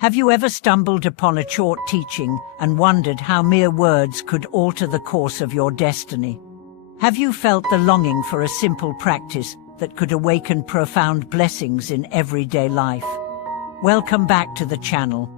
Have you ever stumbled upon a short teaching and wondered how mere words could alter the course of your destiny? Have you felt the longing for a simple practice that could awaken profound blessings in everyday life? Welcome back to the channel.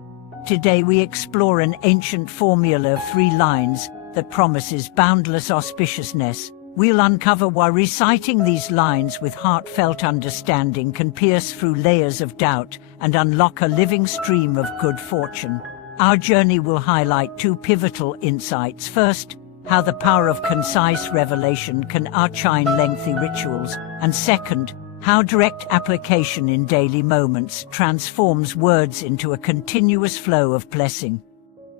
Today we explore an ancient formula of 3 lines that promises boundless auspiciousness. We'll uncover why reciting these lines with heartfelt understanding can pierce through layers of doubt and unlock a living stream of good fortune. Our journey will highlight 2 pivotal insights. First, how the power of concise revelation can outshine lengthy rituals, and second, how direct application in daily moments transforms words into a continuous flow of blessing.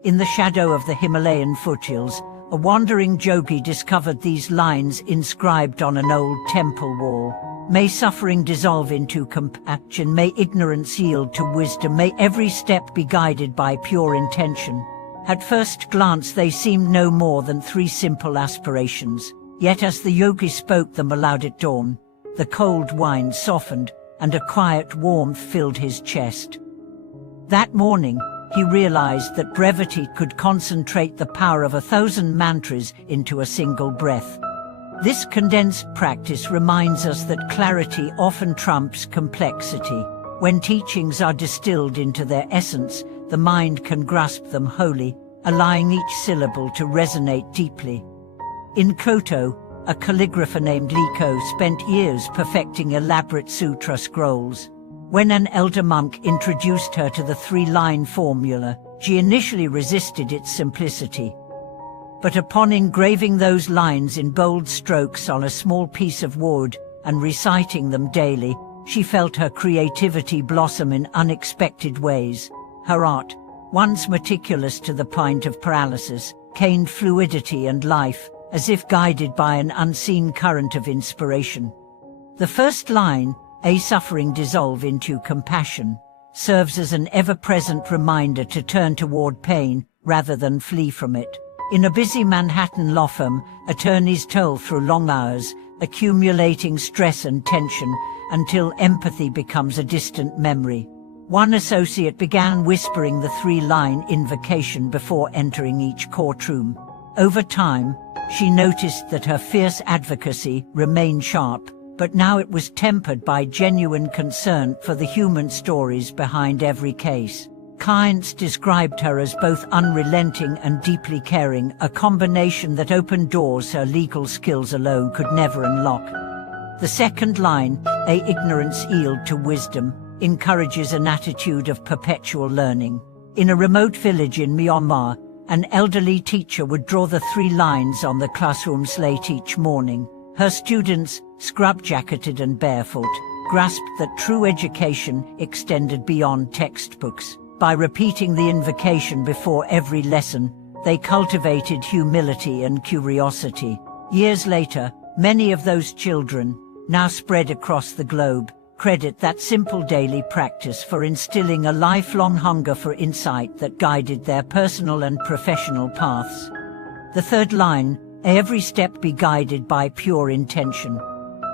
In the shadow of the Himalayan foothills, a wandering yogi discovered these lines inscribed on an old temple wall. May suffering dissolve into compassion, may ignorance yield to wisdom, may every step be guided by pure intention. At first glance they seemed no more than 3 simple aspirations, yet as the yogi spoke them aloud at dawn, the cold wind softened and a quiet warmth filled his chest. That morning, he realized that brevity could concentrate the power of 1,000 mantras into a single breath. This condensed practice reminds us that clarity often trumps complexity. When teachings are distilled into their essence, the mind can grasp them wholly, allowing each syllable to resonate deeply. In Kyoto, a calligrapher named Liko spent years perfecting elaborate sutra scrolls. When an elder monk introduced her to the 3-line formula, she initially resisted its simplicity. But upon engraving those lines in bold strokes on a small piece of wood and reciting them daily, she felt her creativity blossom in unexpected ways. Her art, once meticulous to the point of paralysis, gained fluidity and life, as if guided by an unseen current of inspiration. The first line, "A suffering dissolve into compassion," serves as an ever-present reminder to turn toward pain rather than flee from it. In a busy Manhattan law firm, attorneys toil through long hours, accumulating stress and tension until empathy becomes a distant memory. One associate began whispering the 3-line invocation before entering each courtroom. Over time, she noticed that her fierce advocacy remained sharp, but now it was tempered by genuine concern for the human stories behind every case. Clients described her as both unrelenting and deeply caring, a combination that opened doors her legal skills alone could never unlock. The second line, "A ignorance yield to wisdom," encourages an attitude of perpetual learning. In a remote village in Myanmar, an elderly teacher would draw the 3 lines on the classroom slate each morning. Her students, scrub-jacketed and barefoot, grasped that true education extended beyond textbooks. By repeating the invocation before every lesson, they cultivated humility and curiosity. Years later, many of those children, now spread across the globe, credit that simple daily practice for instilling a lifelong hunger for insight that guided their personal and professional paths. The third line, "Every step be guided by pure intention,"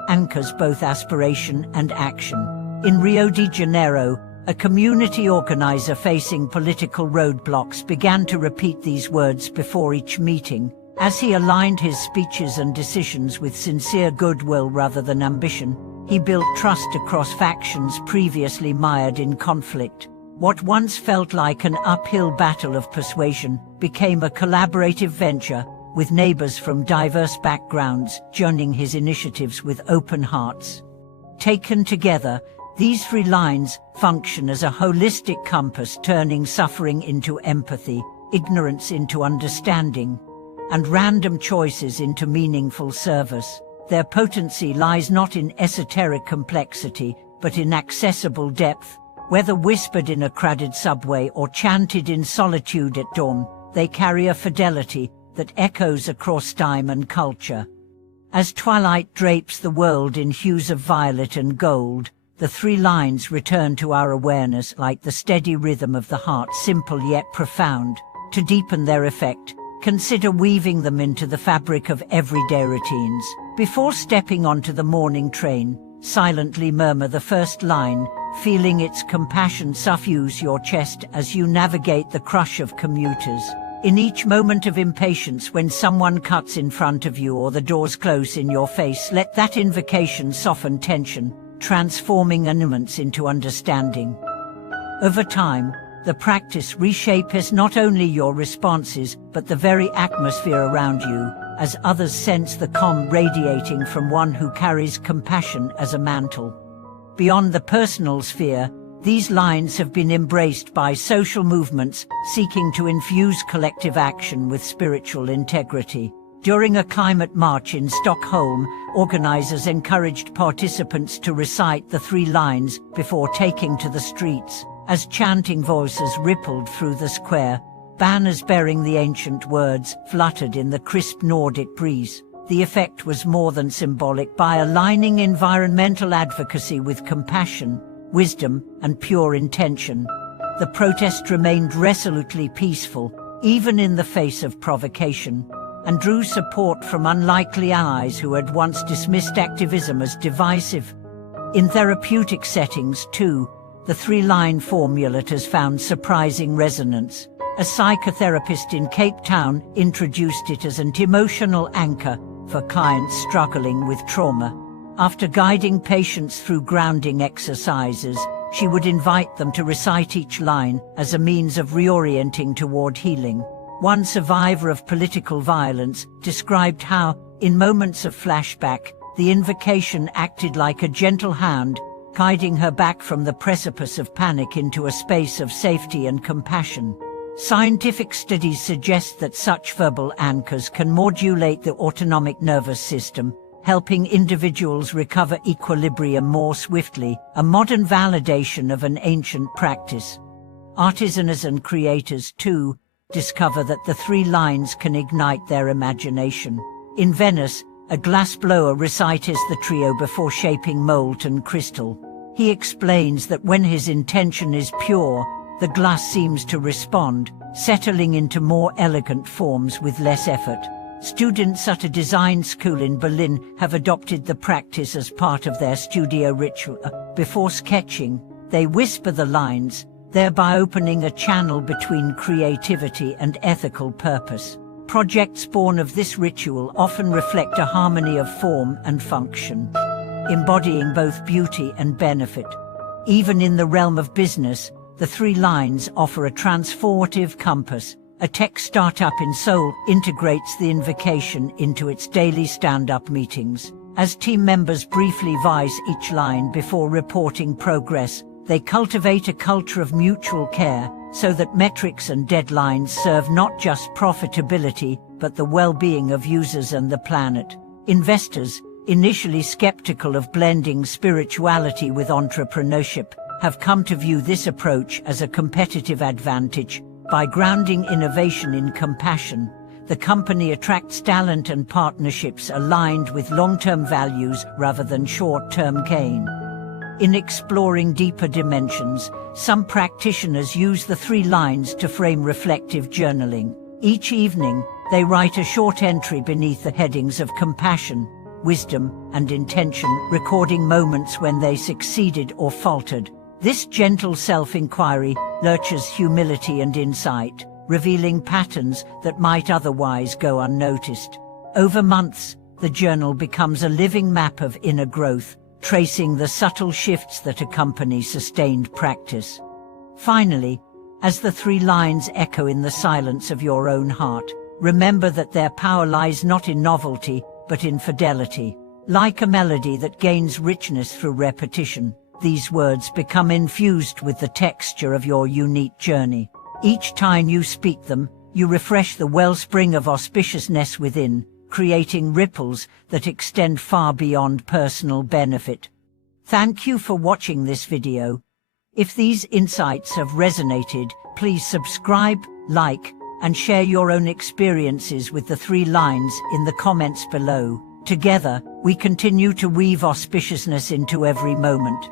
anchors both aspiration and action. In Rio de Janeiro, a community organizer facing political roadblocks began to repeat these words before each meeting. As he aligned his speeches and decisions with sincere goodwill rather than ambition, he built trust across factions previously mired in conflict. What once felt like an uphill battle of persuasion became a collaborative venture, with neighbors from diverse backgrounds joining his initiatives with open hearts. Taken together, these 3 lines function as a holistic compass, turning suffering into empathy, ignorance into understanding, and random choices into meaningful service. Their potency lies not in esoteric complexity, but in accessible depth. Whether whispered in a crowded subway or chanted in solitude at dawn, they carry a fidelity that echoes across time and culture. As twilight drapes the world in hues of violet and gold, the 3 lines return to our awareness like the steady rhythm of the heart, simple yet profound. To deepen their effect, consider weaving them into the fabric of everyday routines. Before stepping onto the morning train, silently murmur the first line, feeling its compassion suffuse your chest as you navigate the crush of commuters. In each moment of impatience when someone cuts in front of you or the doors close in your face, let that invocation soften tension, transforming annoyance into understanding. Over time, the practice reshapes not only your responses but the very atmosphere around you, as others sense the calm radiating from one who carries compassion as a mantle. Beyond the personal sphere, these lines have been embraced by social movements seeking to infuse collective action with spiritual integrity. During a climate march in Stockholm, organizers encouraged participants to recite the 3 lines before taking to the streets. As chanting voices rippled through the square, banners bearing the ancient words fluttered in the crisp Nordic breeze. The effect was more than symbolic. By aligning environmental advocacy with compassion, wisdom, and pure intention, the protest remained resolutely peaceful, even in the face of provocation, and drew support from unlikely allies who had once dismissed activism as divisive. In therapeutic settings, too, the 3-line formula has found surprising resonance. A psychotherapist in Cape Town introduced it as an emotional anchor for clients struggling with trauma. After guiding patients through grounding exercises, she would invite them to recite each line as a means of reorienting toward healing. One survivor of political violence described how, in moments of flashback, the invocation acted like a gentle hand, guiding her back from the precipice of panic into a space of safety and compassion. Scientific studies suggest that such verbal anchors can modulate the autonomic nervous system, helping individuals recover equilibrium more swiftly, a modern validation of an ancient practice. Artisans and creators, too, discover that the 3 lines can ignite their imagination. In Venice, a glassblower recites the trio before shaping molten crystal. He explains that when his intention is pure, the glass seems to respond, settling into more elegant forms with less effort. Students at a design school in Berlin have adopted the practice as part of their studio ritual. Before sketching, they whisper the lines, thereby opening a channel between creativity and ethical purpose. Projects born of this ritual often reflect a harmony of form and function, embodying both beauty and benefit. Even in the realm of business, the 3 lines offer a transformative compass. A tech startup in Seoul integrates the invocation into its daily stand-up meetings. As team members briefly voice each line before reporting progress, they cultivate a culture of mutual care, so that metrics and deadlines serve not just profitability, but the well-being of users and the planet. Investors, initially skeptical of blending spirituality with entrepreneurship, have come to view this approach as a competitive advantage. By grounding innovation in compassion, the company attracts talent and partnerships aligned with long-term values rather than short-term gain. In exploring deeper dimensions, some practitioners use the 3 lines to frame reflective journaling. Each evening, they write a short entry beneath the headings of compassion, wisdom, and intention, recording moments when they succeeded or faltered. This gentle self-inquiry nurtures humility and insight, revealing patterns that might otherwise go unnoticed. Over months, the journal becomes a living map of inner growth, tracing the subtle shifts that accompany sustained practice. Finally, as the 3 lines echo in the silence of your own heart, remember that their power lies not in novelty, but in fidelity. Like a melody that gains richness through repetition, these words become infused with the texture of your unique journey. Each time you speak them, you refresh the wellspring of auspiciousness within, creating ripples that extend far beyond personal benefit. Thank you for watching this video. If these insights have resonated, please subscribe, like, and share your own experiences with the 3 lines in the comments below. Together, we continue to weave auspiciousness into every moment.